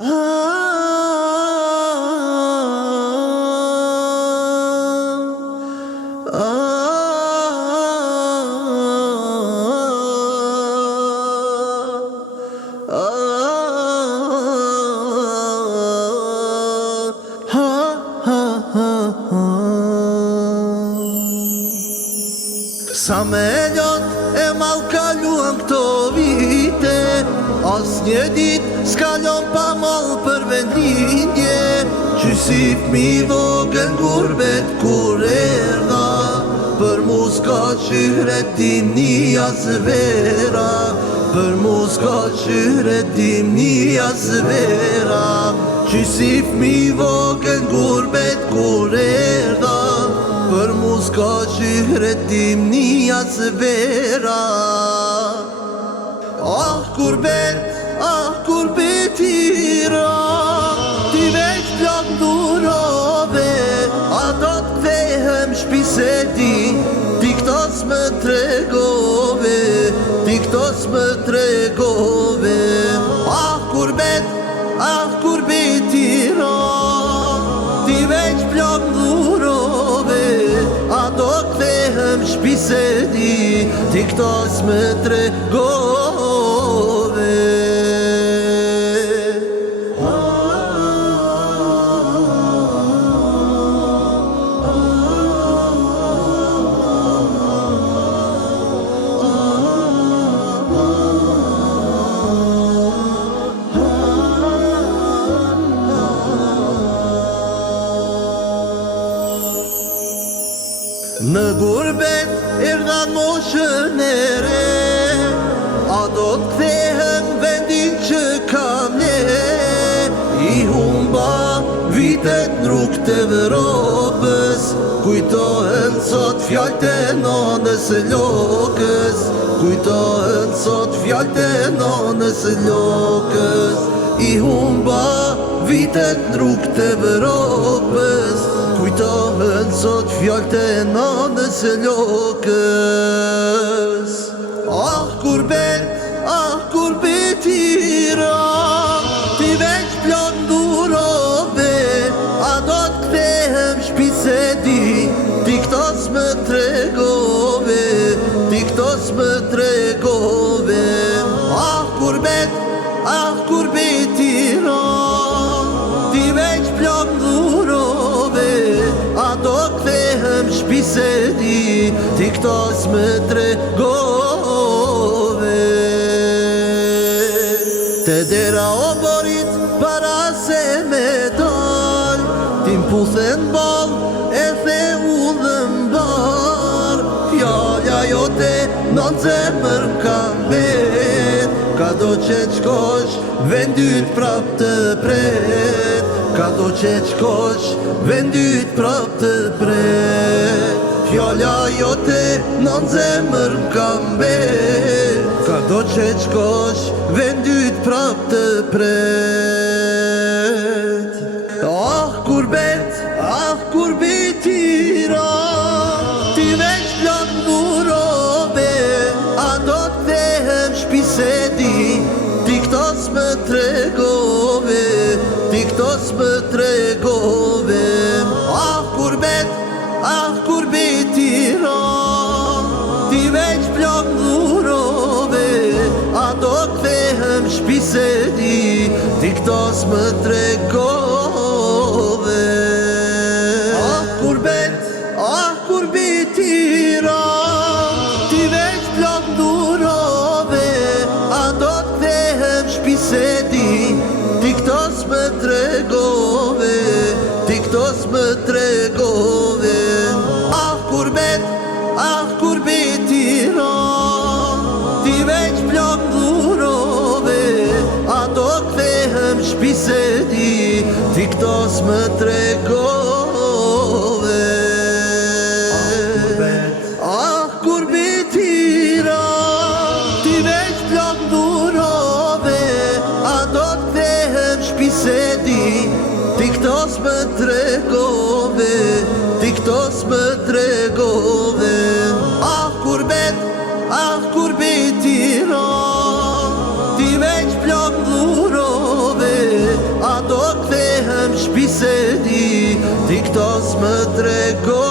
Sa me ljot e mal kaluam këto vite, as një dit s'kalon pa mal për vendlindje. Qysi fmi vogën gurbet kur erdha, për mu s'ka qyret tim një as vera, për mu s'ka qyret tim një as vera. Qysi fmi vogën gurbet kur erdha, për mu s'ka qyret tim një as vera. Ah kurbet ira, ti veç plak durove, a do t'kthehem shpise ti këto s'më tregove, ti këto s'më tregove. Ah kurbet ira, ti veç plak durove, a do t'kthehem shpise ti këto s'më tregove. Në gurbet erdha moshën e re, a do t'kthehem vendin që kam le. I humba vitet në rrugët e Evropës, kujtohen sot fjallët e nanës Lokës, kujtohen sot fjallët e nanës Lokës. I humba vitet në rrugët e Evropës, kujtohen sot fjallët e nanës Lokës. Ah kurbet ira, ti veç plak durove, a do t'kthehem shpise ti këto s'më tregove, ti këto s'më tregove. Ah kurbet ira, ti veç plak durove, a do t'kthehem shpise ti këto s'më tregove. Te dera o borit para se me dal, ti m'puthen bal e the udhën bar. Fjallja jote non zemër m'kam bet, ka do që qkosh vendyt prap të pret, ka do që qkosh vendyt prap të pret. Fjallja jote non zemër m'kam bet, ka do që qkosh vendyt prap të pret. Ah kurbet ira, ti veç plak durove, a do t'kthehem shpise ti këto s'më tregove, ti këto s'më tregove. Ah kurbet ira, ti veç plak durove, a do t'kthehem shpise ti këto s'më tregove. Ah kurbet ira, ti veç plak durove, a do t'kthehem shpise ti këto s'më tregove, ti këto s'më tregove. Ah kurbet ira, ti veç plak durove, a do t'kthehem shpise ti këto s'më tregove. Ah kurbet ira, ti veç plak durove, a do t'kthehem shpise ti këto s'më tregove, ti këto s'më tregove. Ah kurbet ira, ti veç plak durove, do kthehem shpi se di, ti këto s'më trego